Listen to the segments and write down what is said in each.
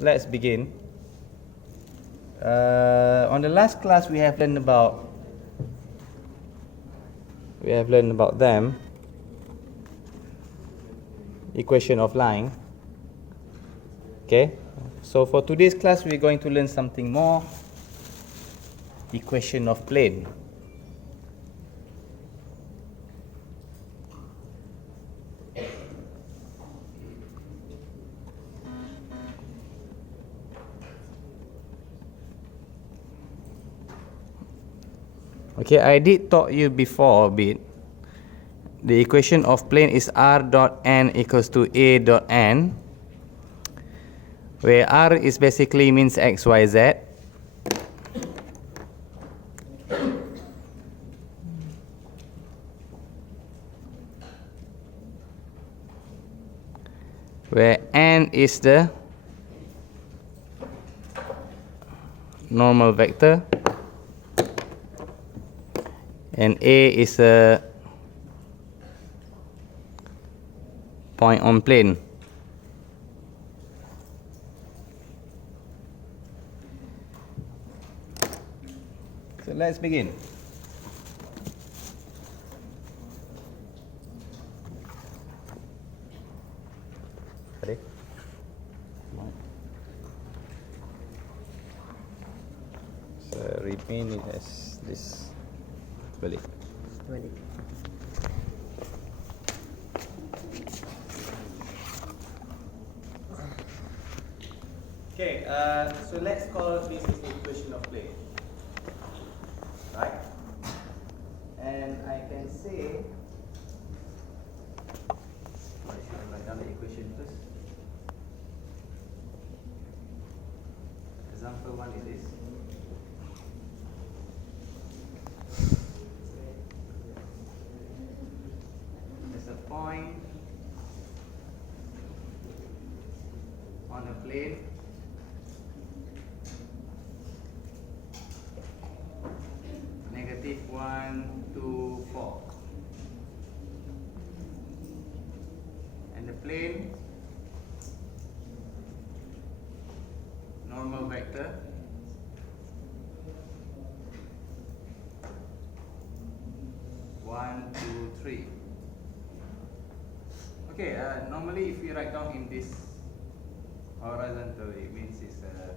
Let's begin. On the last class, we have learned about them. Equation of line. Okay. So for today's class, we're going to learn something more. Equation of plane. Okay, I did taught you before a bit. The equation of plane is r dot n equals to a dot n, where r is basically means x, y, z. Where n is the normal vector and a is a point on plane. So let's begin. Ready? So remain it as this. Balik. Okay, so let's call this is the equation of plane, right? And I can say, I should write down the equation first. Example 1 is this. There's a point on a plane -1, 2, 4, and the plane normal vector one, 2, 3. Okay, normally if we write down in this horizontal, it means it's a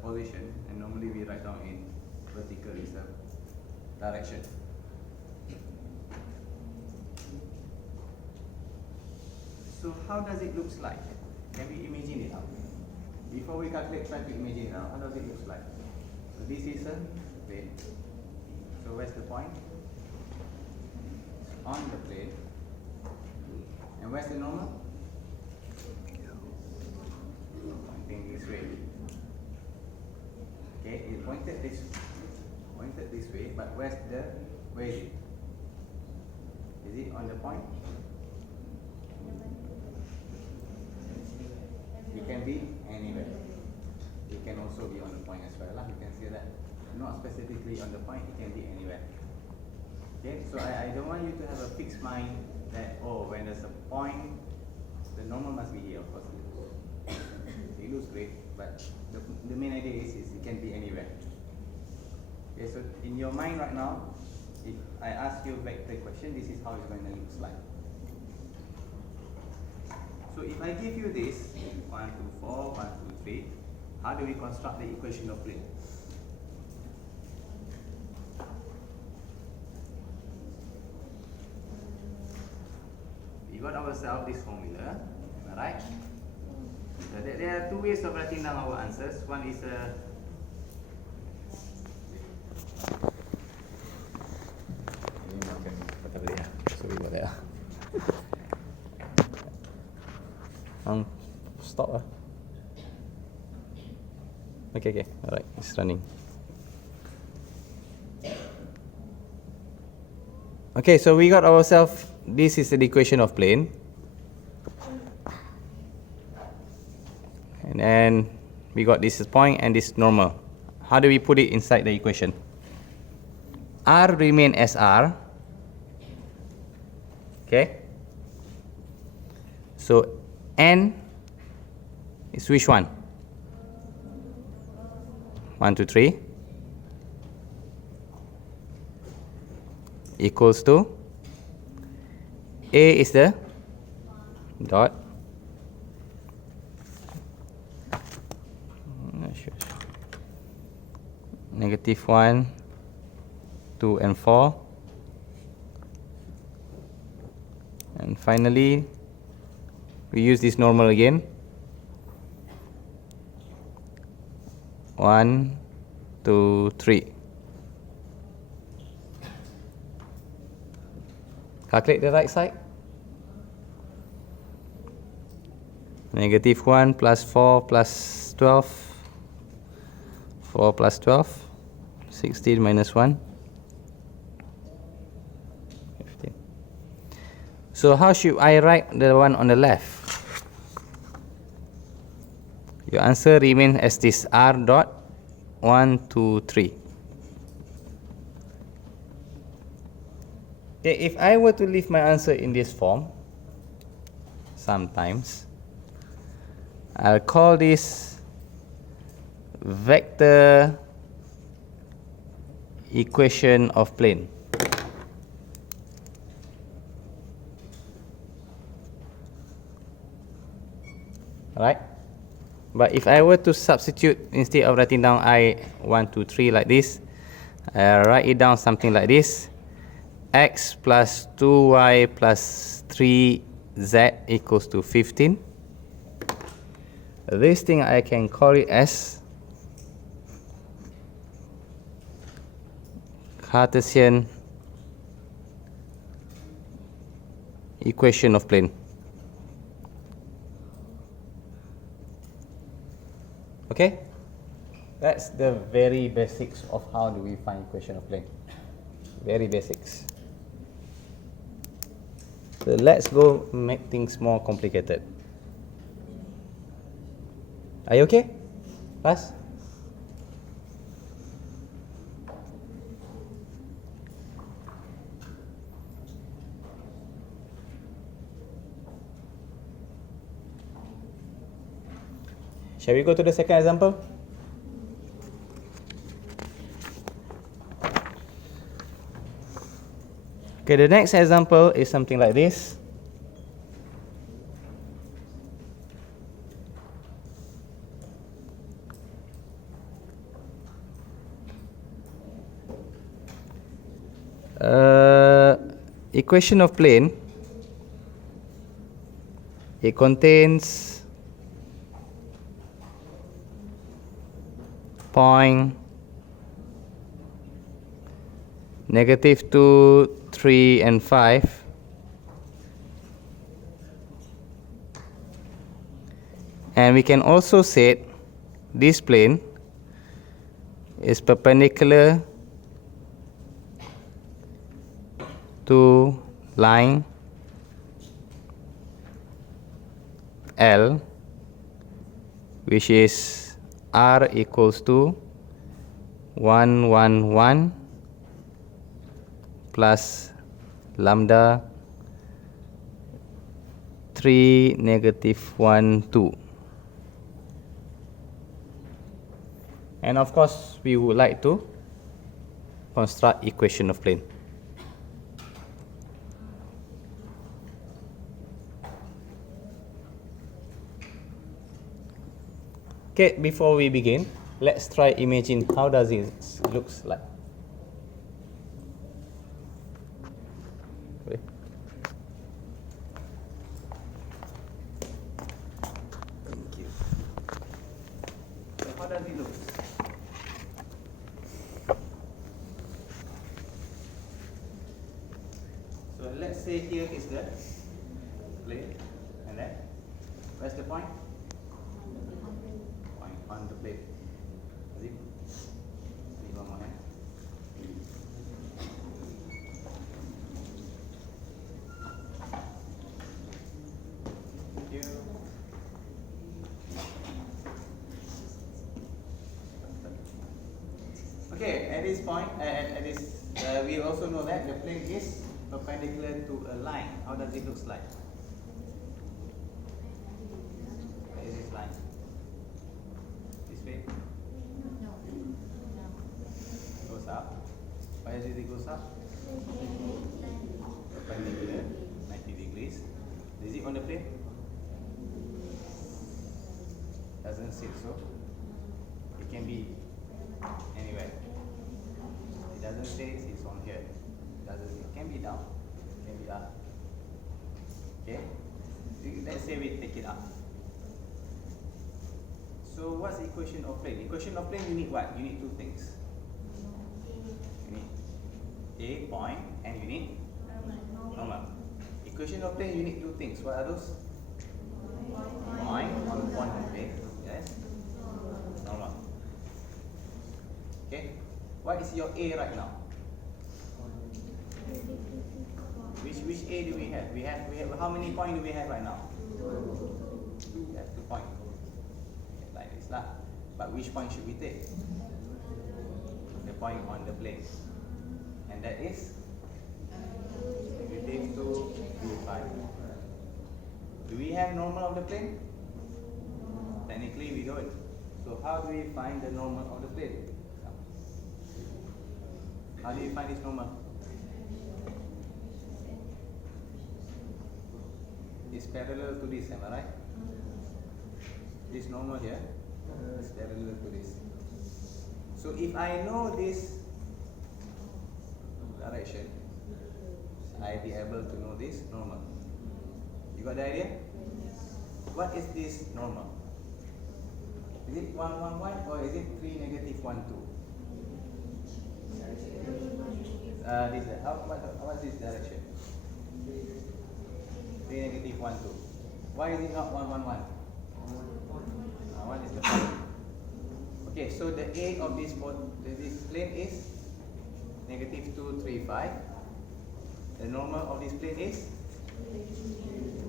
position, and normally we write down in vertical is a direction. So how does it look like? Can we imagine it out? Before we calculate, try to imagine it out. How does it look like? So this is a plane. So where's the point? It's on the plane. And where's the normal? Pointing this way. Okay, it pointed this way, but where is it? Is it on the point? It can be anywhere. It can also be on the point as well. You can see that. Not specifically on the point, it can be anywhere. Okay, so I don't want you to have a fixed mind that, oh, when there's a point, the normal must be here, of course. It looks great, but the main idea is it can be anywhere. Okay, so in your mind right now, if I ask you a vector question, this is how it's going to look like. So if I give you this 1, 2, 4, 1, 2, 3, how do we construct the equation of plane? We got ourselves this formula, alright? So there are two ways of writing down our answers. One is stop. Okay, alright, it's running. Okay, so we got ourselves, this is the equation of plane. And then we got this point and this normal. How do we put it inside the equation? R remain as R. Okay. So n is which one? 1, 2, 3 equals to A is the dot. Negative 1, 2 and 4. And finally, we use this normal again. 1, 2, 3. Calculate the right side. Negative 1 plus 4 plus 12. 4 plus 12. 16 minus 1. 15. So how should I write the one on the left? Your answer remains as this r dot 1, 2, 3. Okay, if I were to leave my answer in this form, sometimes I'll call this vector equation of plane. Right? But if I were to substitute, instead of writing down I 1, 2, 3 like this, I write it down something like this. X plus 2y plus 3z equals to 15. This thing I can call it as Cartesian equation of plane. Okay? That's the very basics of how do we find equation of plane. Very basics. So let's go make things more complicated. Are you okay? Class? Shall we go to the second example? Okay, the next example is something like this. Equation of plane, it contains point -2, 3 and 5, and we can also say this plane is perpendicular to line L, which is R equals to 1, 1, 1 plus lambda 3, -1, 2. And of course, we would like to construct equation of plane. Okay, before we begin, let's try imagine how does it looks like. Okay. Thank you. So how does it look? So let's say here is the plane, and then where's the point? On the plate. Is it? One more hand. Thank you. Okay, at this point, we also know that the plane is perpendicular to a line. How does it look like? Doesn't say so. It can be anywhere. It doesn't say it's on here. It can be down. It can be up. Okay. Let's say we take it up. So what's the equation of plane? Equation of plane, you need what? You need two things. You need a point and you need normal. Equation of plane, you need two things. What are those? Point on the point of plane. Yes. Normal. Okay. What is your A right now? Which A do we have? We have how many points do we have right now? We have 2 points. Like this lah. But which point should we take? The point on the plane. And that is -2, 5. Do we have normal of the plane? Technically we don't. So how do we find the normal of the plane? How do you find this normal? It's parallel to this, am I right? This normal here is parallel to this. So if I know this direction, I'll be able to know this normal. You got the idea? What is this normal? Is it 1, 1, 1 or is it 3, -1, 2? What's this direction? 3, -1, 2. Why is it not 1, 1, 1? What is the point? Okay, so the A of this plane is -2, 3, 5. The normal of this plane is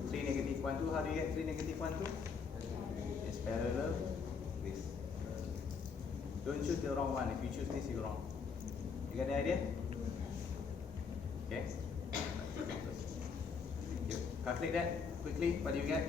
3, -1, 2. How do you get 3, -1, 2? It's parallel this. Don't choose the wrong one. If you choose this, you're wrong. You got the idea? Okay. You calculate that quickly. What do you get?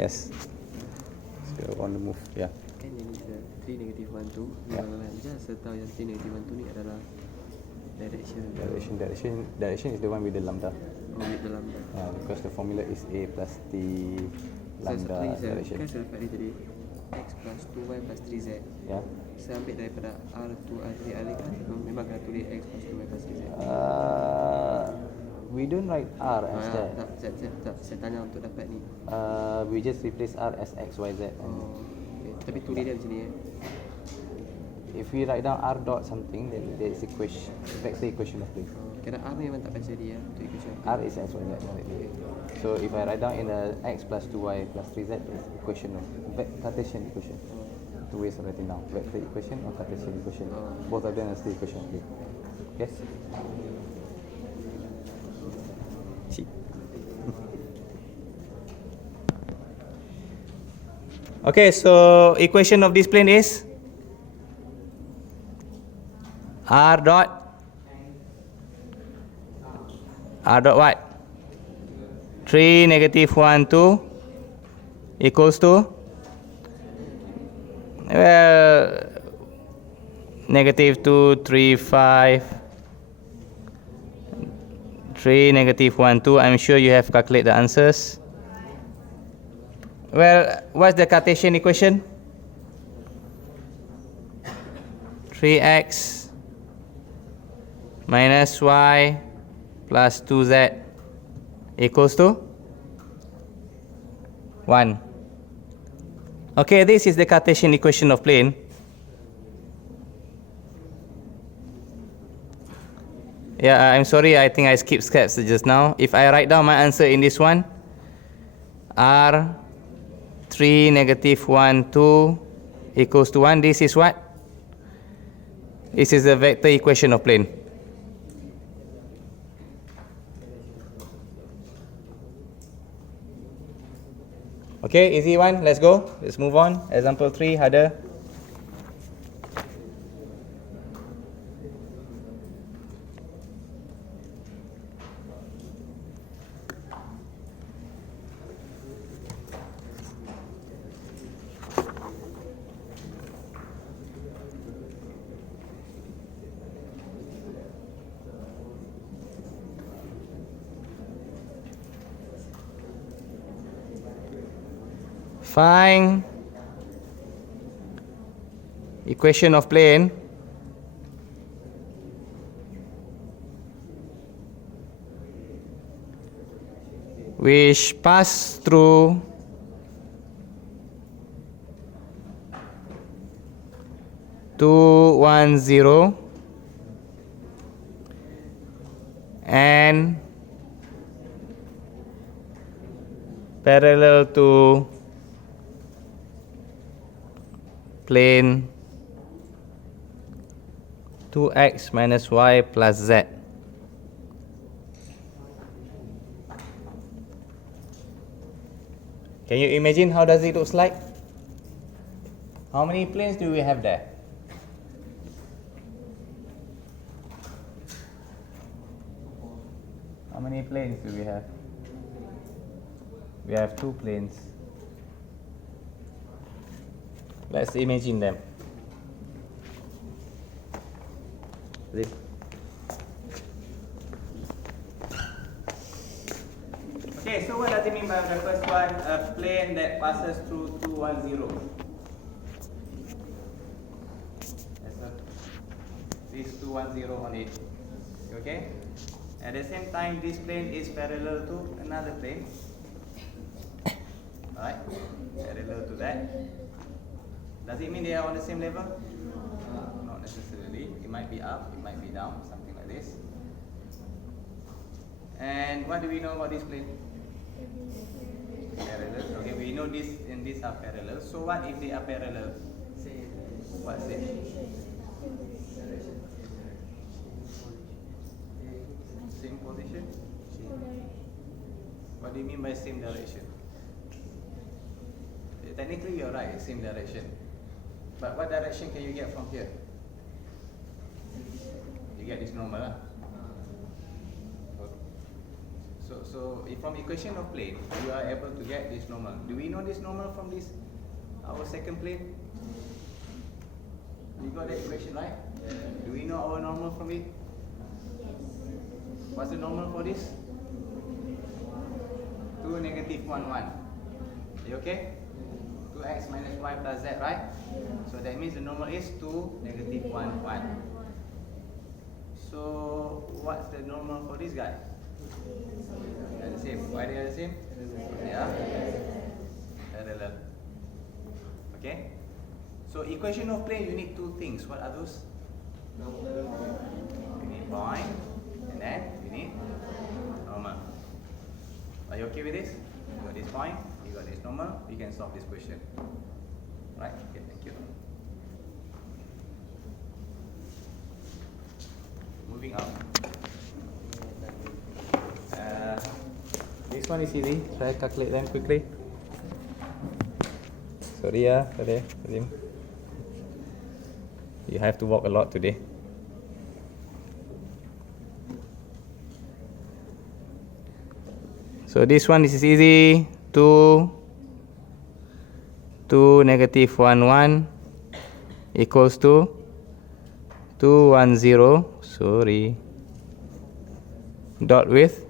Yes. So on the move, yeah. Kan yang ni 3, -1, 2. Just tahu yang 3, -1, 2 ni adalah direction. Direction is the one with the lambda. Oh, with the lambda. Because the formula is A plus T lambda direction. Kan saya dapat ni tadi x plus 2y plus 3z. Yeah. Saya ambil daripada R to R3 R kan memang kena tulis x plus 2y plus 3z. We don't write R as that. Tak, saya tanya untuk dapat ni. We just replace R as X, Y, Z. Oh, okay. Tapi tulis dia macam ni If we write down R dot something, then there is equation, vector equation of plane. Kena R ni memang tak baca dia untuk equation. R is X, Y, Z directly. So if I write down in the X plus 2Y plus 3Z is equation of Cartesian equation. Two ways of writing down, vector equation or Cartesian equation. Both of them are still equation of plane. Yes? Okay, so equation of this plane is R dot what? 3, -1, 2 equals to, well, -2, 3, 5, 3, -1, 2. I'm sure you have calculated the answers. Well, what's the Cartesian equation? 3x minus y plus 2z equals to 1. Okay, this is the Cartesian equation of plane. Yeah, I'm sorry, I think I skipped steps just now. If I write down my answer in this one, R 3, -1, 2 equals to 1. This is what? This is the vector equation of plane. Okay, easy one. Let's go. Let's move on. Example 3, harder. Find equation of plane which pass through two, 1, 0 and parallel to plane 2x minus y plus z. Can you imagine how does it look like? How many planes do we have there? How many planes do we have? We have 2 planes. Let's imagine them. Okay, so what does it mean by the first one? A plane that passes through 2, 1, 0. This 2, 1, 0 on it. Okay? At the same time, this plane is parallel to another plane. Alright? Parallel to that. Does it mean they are on the same level? Not necessarily. It might be up, it might be down, something like this. And what do we know about this plane? Parallel. Okay, we know this and these are parallel. So what if they are parallel? What's it? Same position? What do you mean by same direction? Technically you're right, same direction. But what direction can you get from here? You get this normal, huh? So if from equation of plane, you are able to get this normal. Do we know this normal from this, our second plane? We got the equation, right? Do we know our normal from it? What's the normal for this? 2, negative 1, 1. You okay? 2x minus y plus z, right? So that means the normal is 2, negative 1, 1. So what's the normal for this guy? They are the same. Why they are the same? They are parallel. Okay? So equation of plane, you need 2 things. What are those? You need point, and then you need normal. Are you okay with this? You got this point, you got this normal, you can solve this question. Right? Okay, thank you. Moving on. This one is easy. Try to calculate them quickly. Sorry, Sadim. You have to walk a lot today. So this one is easy. 2, negative 1, 1 equals to 2, 1, 0. Sorry. Dot with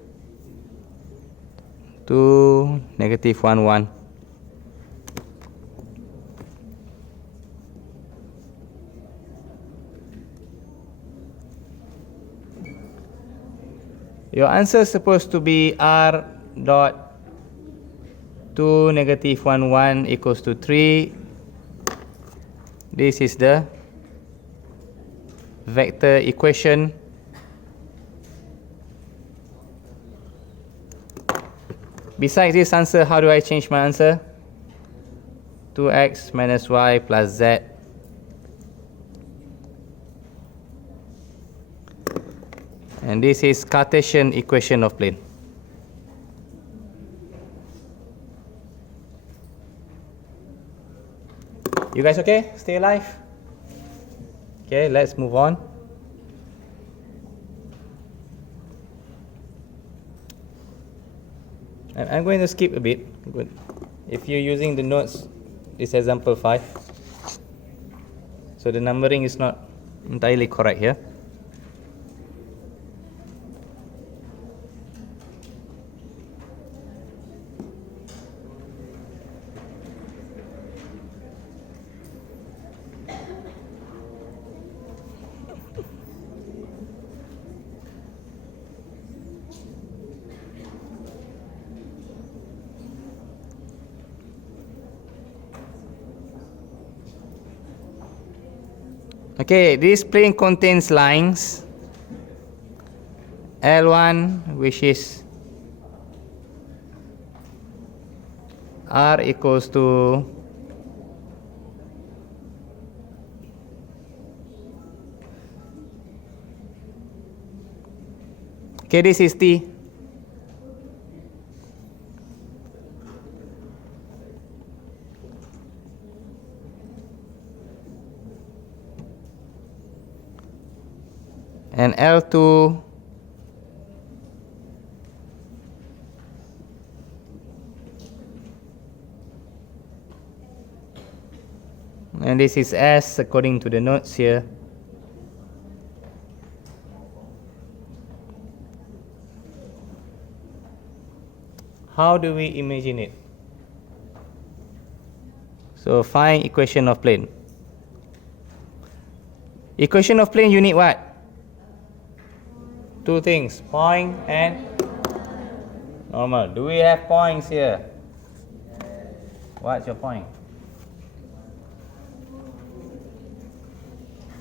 2, negative 1, 1. Your answer is supposed to be r dot 2, negative 1, 1 equals to 3. This is the vector equation. Besides this answer, how do I change my answer? 2x minus y plus z. And this is Cartesian equation of plane. You guys okay? Stay alive? Okay, let's move on. I'm going to skip a bit. Good. If you're using the notes, this example 5. So the numbering is not entirely correct here. Okay, this plane contains lines L1, which is R equals to okay, this is T. And L2 and this is S according to the notes here. How do we imagine it? So find equation of plane. Equation of plane, you need what? Two things, point and normal. Do we have points here? What's your point?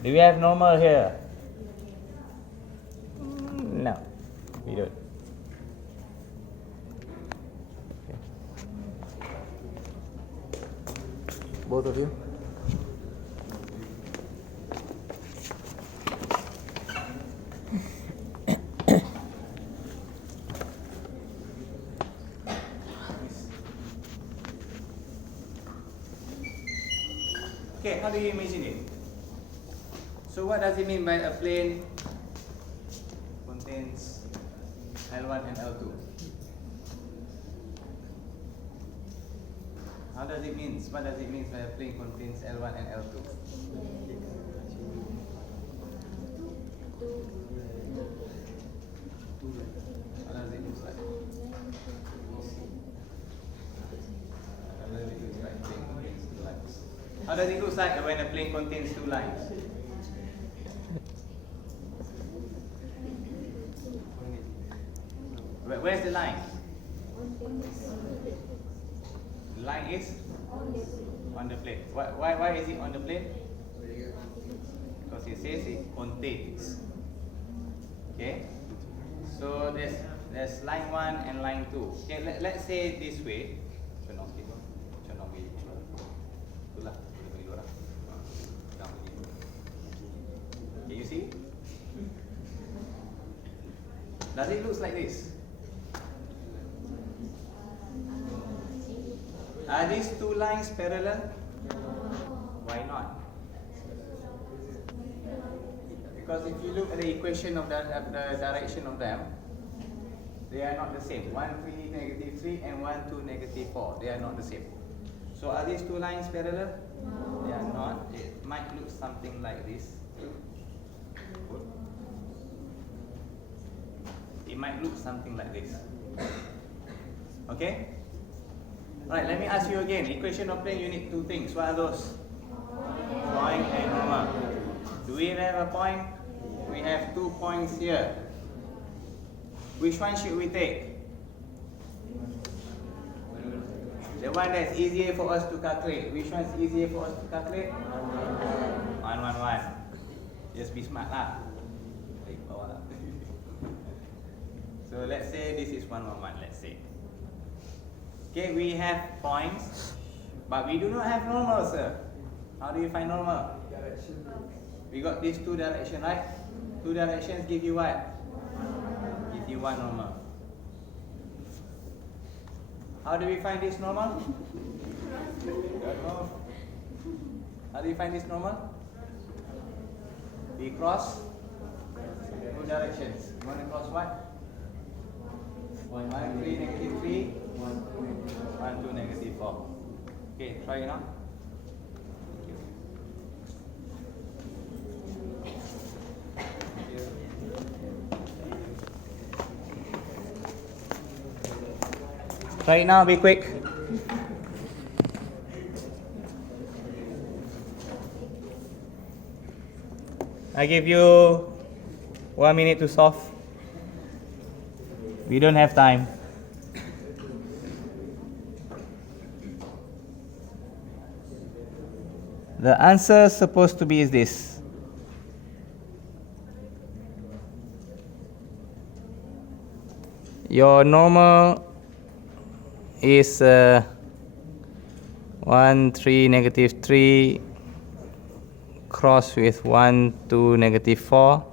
Do we have normal here? No, we don't. Both of you? Okay, how do you imagine it? So what does it mean by a plane contains L1 and L2? How does it mean? What does it mean by a plane contains L1 and L2? How does it look like? How does it look like when a plane contains two lines? Where's the line? The line is on the plane. Why is it on the plane? Because it says it contains. Okay. So there's line 1 and line 2. Okay, let's say it this way. Can you see? Does it look like this? Are these two lines parallel? Why not? Because if you look at the equation of the direction of them, they are not the same. 1, 3, negative 3 and 1, 2, negative 4. They are not the same. So are these two lines parallel? No. They are not. It might look something like this. It might look something like this. Okay? Right, let me ask you again. Equation of plane, you need two things. What are those? Point and normal. Do we have a point? We have 2 points here. Which one should we take? The one that's easier for us to calculate. Which one is easier for us to calculate? 1, 1, 1. Just be smart lah. So let's say this is 1, 1, 1. Let's say. Okay, we have points, but we do not have normal, sir. How do you find normal? Direction. We got these two directions, right? Two directions give you what? Give you one normal. How do we find this normal? How do you find this normal? We cross two directions. You want to cross what? 1, 3, negative 3, 1, 2, negative 4. Okay, try it now. Try it now, be quick. I give you 1 minute to solve. We don't have time. The answer supposed to be is this. your normal is 1, 3, -3 cross with 1, 2, -4.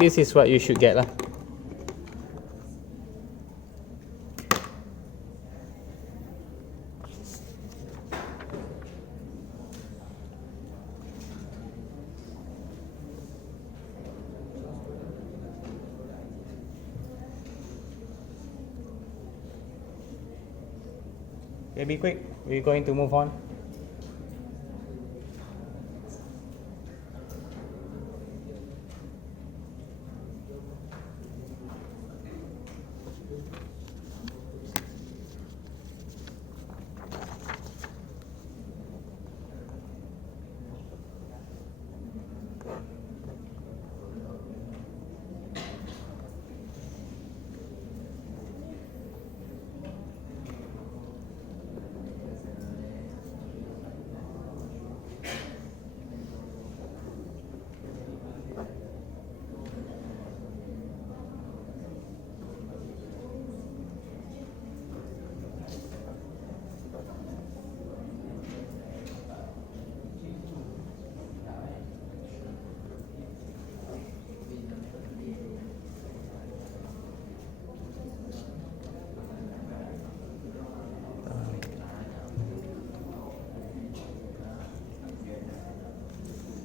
This is what you should get lah. Okay, be quick. We're going to move on.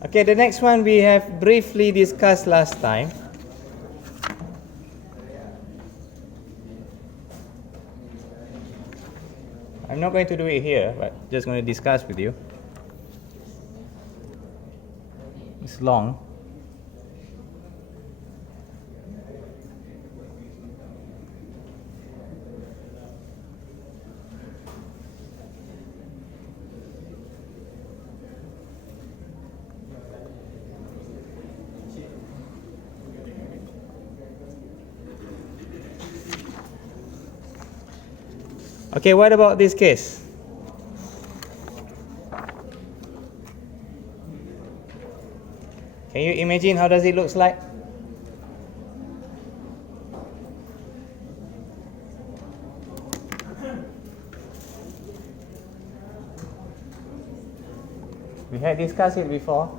Okay, the next one we have briefly discussed last time. I'm not going to do it here, but just going to discuss with you. It's long. Okay, what about this case? Can you imagine how does it look like? We had discussed it before.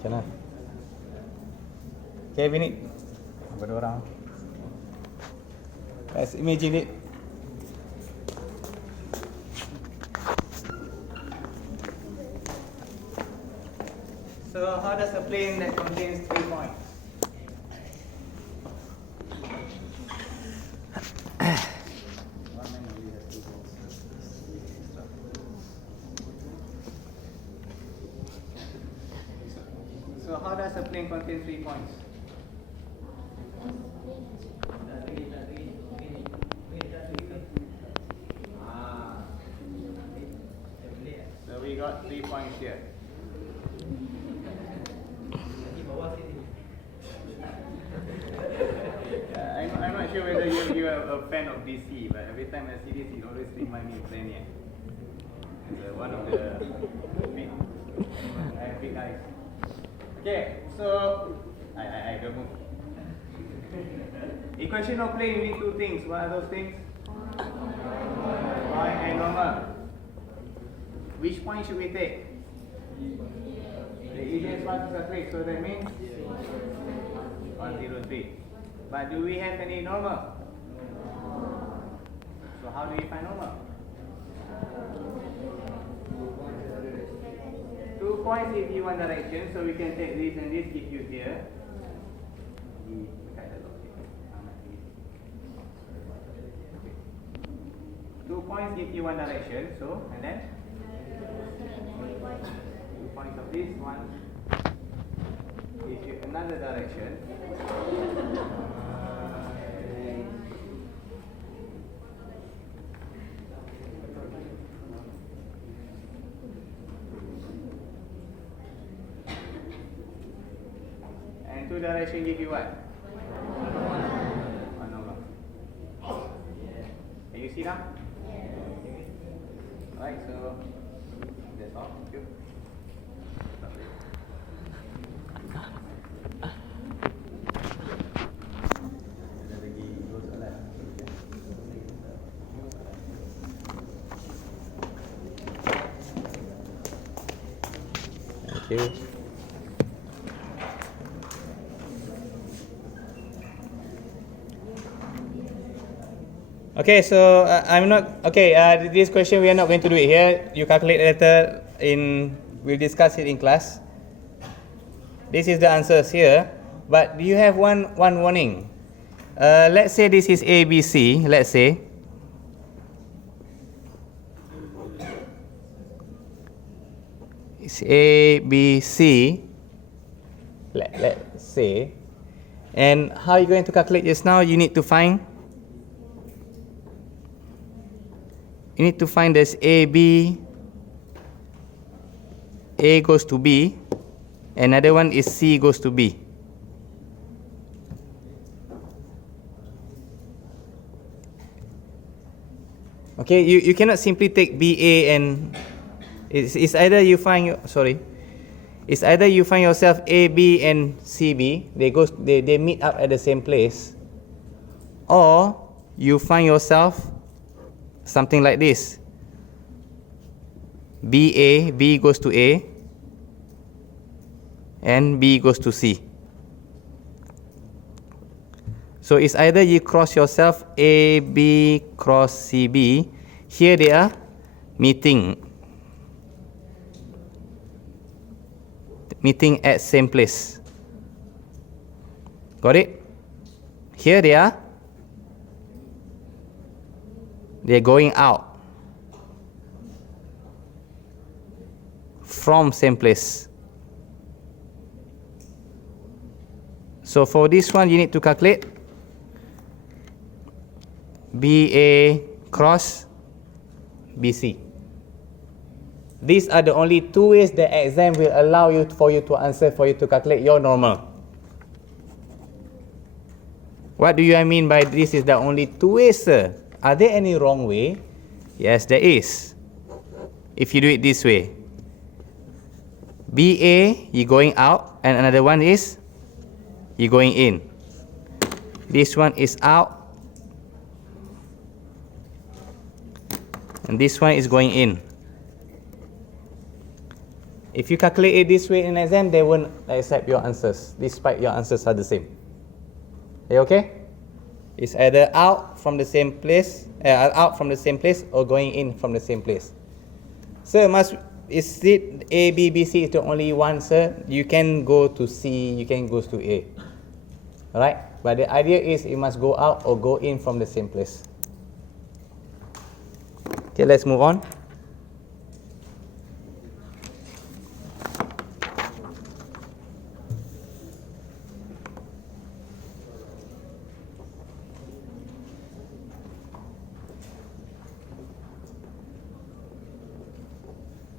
Macam mana? Okay, Vinny. Berdua orang. Let's imagine it. So how does a plane that contains 3 points? So how does a plane contain 3 points? So we got 3 points here. a fan of DC, but every time I see this, it always reminds me of Lanier. It's one of the big, I have big eyes. Okay, so I don't move. Equation of plane, you need two things. What are those things? Point and normal. Which point should we take? The easiest one to calculate, so that means 103. But do we have any normal? So how do we find normal? 2 points give you one direction, so we can take this and this give you here. 2 points give you one direction, so and then 2 points of this one gives you another direction. And two direction give you what? One over. Can you see now? Alright, so that's all. Thank you. Thank you. Okay, so I'm not okay. This question we are not going to do it here. You calculate later. We'll discuss it in class. This is the answers here, but you have one warning. Let's say this is ABC. Let's say. It's ABC. Let's say. And how are you going to calculate just now? You need to find. You need to find this AB. A goes to B. Another one is C goes to B. Okay, you cannot simply take BA and it's either you find it's either you find yourself AB and CB, they meet up at the same place, or you find yourself something like this. B goes to A and B goes to C. So it's either you cross yourself AB cross CB. Here they are meeting at same place. Got it? Here they are. They're going out from same place. So for this one, you need to calculate BA cross BC. These are the only two ways the exam will allow you to answer, for you to calculate your normal. What do I mean by this is the only two ways, sir? Are there any wrong way? Yes, there is. If you do it this way, BA, you're going out, and another one is you're going in. This one is out, and this one is going in. If you calculate it this way in an exam, they won't accept your answers, despite your answers are the same. Are you okay? It's either out from the same place, or going in from the same place. So is it A, B, B, C is the only one, sir? You can go to C, you can go to A. Alright? But the idea is you must go out or go in from the same place. Okay, let's move on.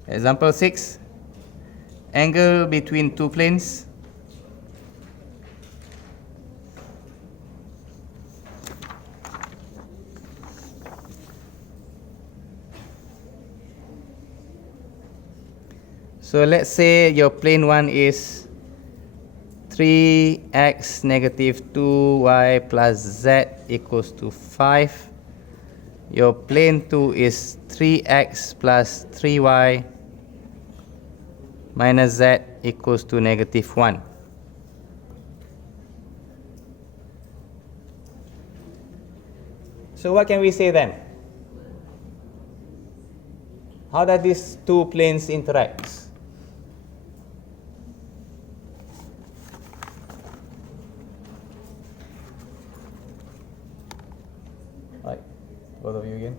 Example 6, angle between two planes. So let's say your plane 1 is 3x negative 2y plus z equals to 5. Your plane 2 is 3x plus 3y minus z equals to negative 1. So what can we say then? How do these two planes interact? Right, both of you again.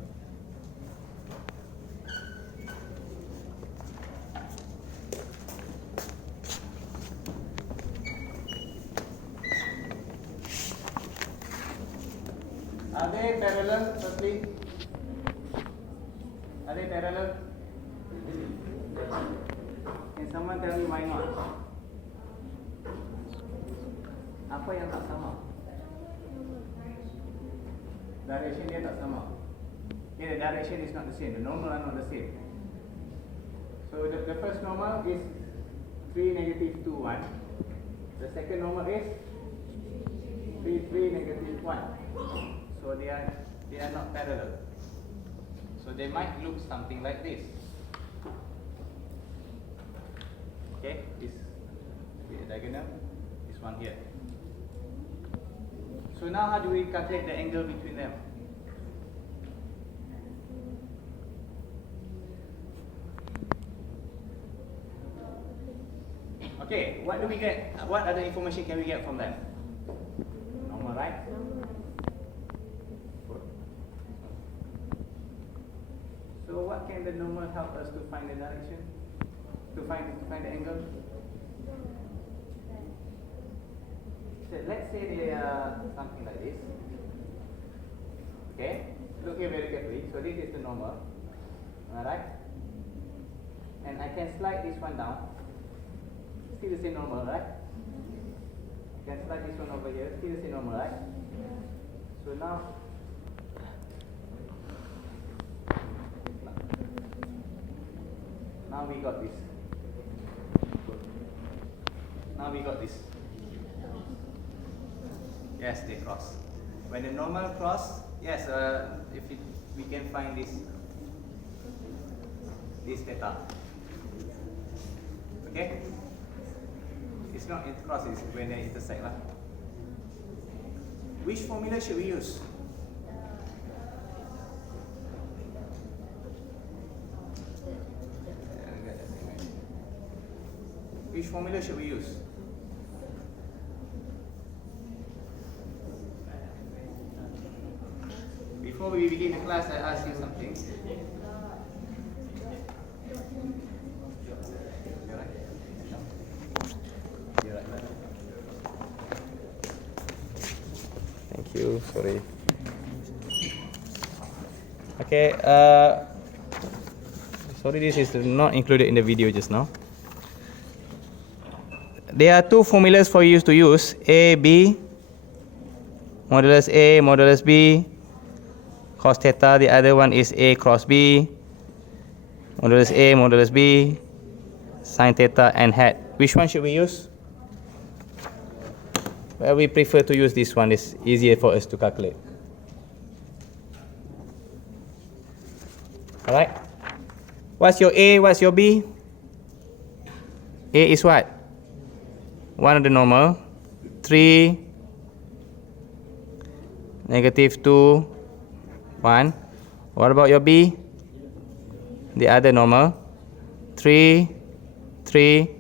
Are they parallel, firstly? Are they parallel? Can someone tell me why not? Apa yang tak sama? Direction dia tak sama. Okay, the direction is not the same. The normal are not the same. So the first normal is 3, negative 2, 1. The second normal is 3, 3, negative 1. So they are not parallel. So they might look something like this. Okay, this diagonal, this one here. So now how do we calculate the angle between them? Okay, what do we get? What other information can we get from them? Normal, right? So what can the normal help us to find the direction? To find the angle? So let's say they are something like this. Okay? Look here very carefully. So this is the normal. Alright? And I can slide this one down. Still the same normal, right? I can slide this one over here. Still the same normal, right? So now we got this. Now we got this. Yes, they cross. When the normal cross, yes, we can find this theta. Okay? It's not it cross, it's when they intersect. Which formula should we use? Which formula should we use? Before we begin the class, I ask you something. You're right. You're right. Thank you. Sorry. Okay. Sorry, this is not included in the video just now. There are two formulas for you to use: A, B, modulus A, modulus B, cos theta. The other one is A cross B, modulus A, modulus B, sin theta and hat. Which one should we use? Well, we prefer to use this one. It's easier for us to calculate. Alright. What's your A? What's your B? A is what? One of the normal, 3, negative 2, 1. What about your B? The other normal, 3, 3,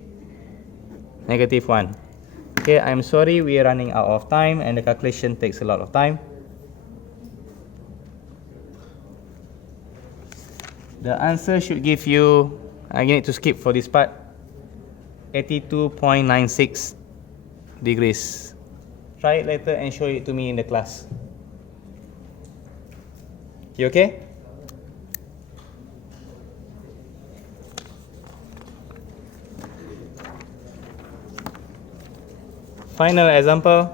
negative 1. Okay, I'm sorry we are running out of time and the calculation takes a lot of time. The answer should give you, I need to skip for this part, 82.96 degrees. Try it later and show it to me in the class. You okay? Final example.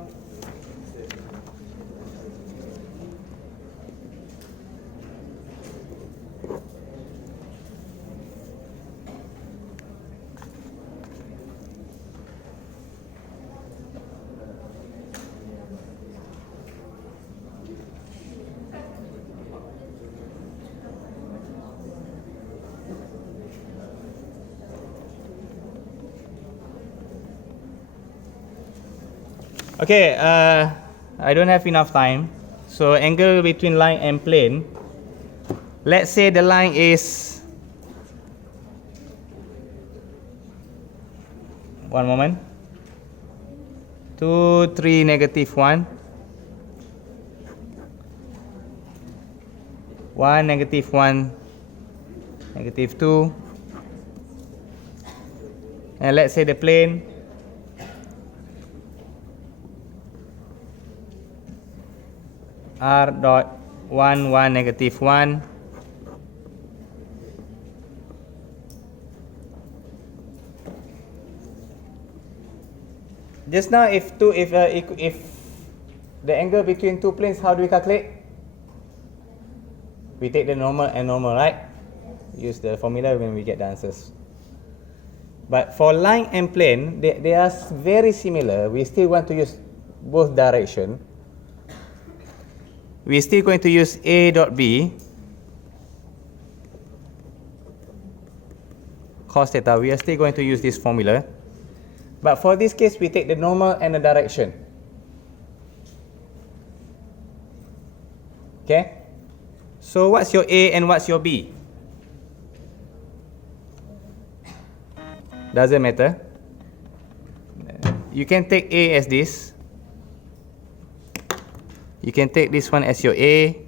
Okay, I don't have enough time. So angle between line and plane. Let's say the line is, one moment, 2, 3, -1, 1, -1, -2, and let's say the plane r dot 1, 1, -1. Just now, if the angle between two planes, how do we calculate? We take the normal and normal, right? Use the formula when we get the answers. But for line and plane, they are very similar. We still want to use both direction. We're still going to use A dot B cos theta. We are still going to use this formula. But for this case, we take the normal and the direction. Okay? So what's your A and what's your B? Doesn't matter. You can take A as this. You can take this one as your A.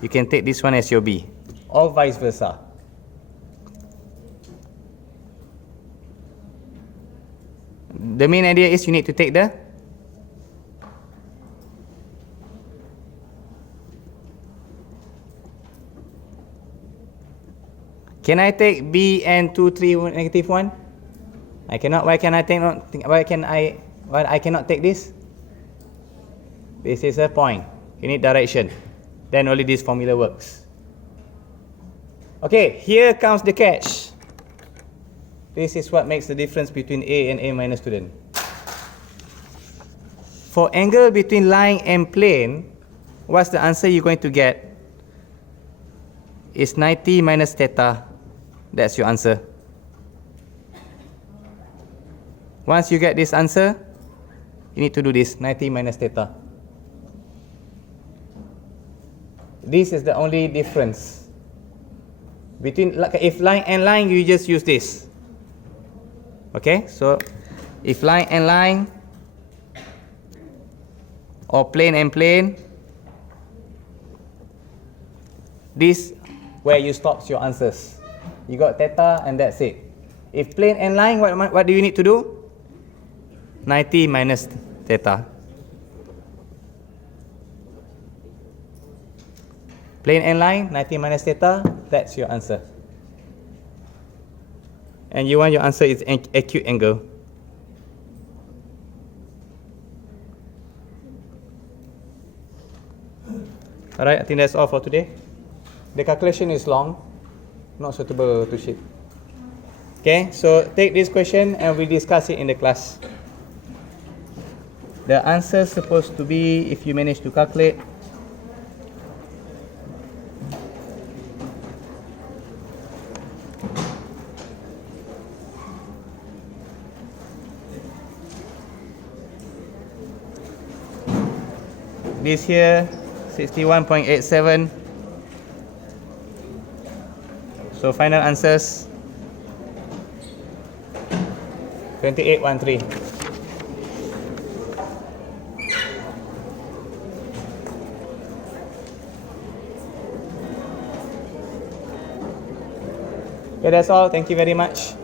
You can take this one as your B. Or vice versa. The main idea is you need to take the Can I take B and 2, 3, -1? I cannot. Why can I take not? Why I cannot take this? This is a point. You need direction. Then only this formula works. Okay, here comes the catch. This is what makes the difference between A and A minus student. For angle between line and plane, what's the answer you're going to get? It's 90 minus theta. That's your answer. Once you get this answer, you need to do this, 90 minus theta. This is the only difference. Between, like, if line and line, you just use this. Okay, so if line and line, or plane and plane, this where you stop your answers. You got theta and that's it. If plane and line, what do you need to do? 90 minus theta. Plane and line, 90 minus theta, that's your answer. And you want your answer is acute angle. Alright, I think that's all for today. The calculation is long, not suitable to sheet. Okay, so take this question and we discuss it in the class. The answer is supposed to be, if you manage to calculate, this here, 61.87. So final answers, 2813. Okay, that's all. Thank you very much.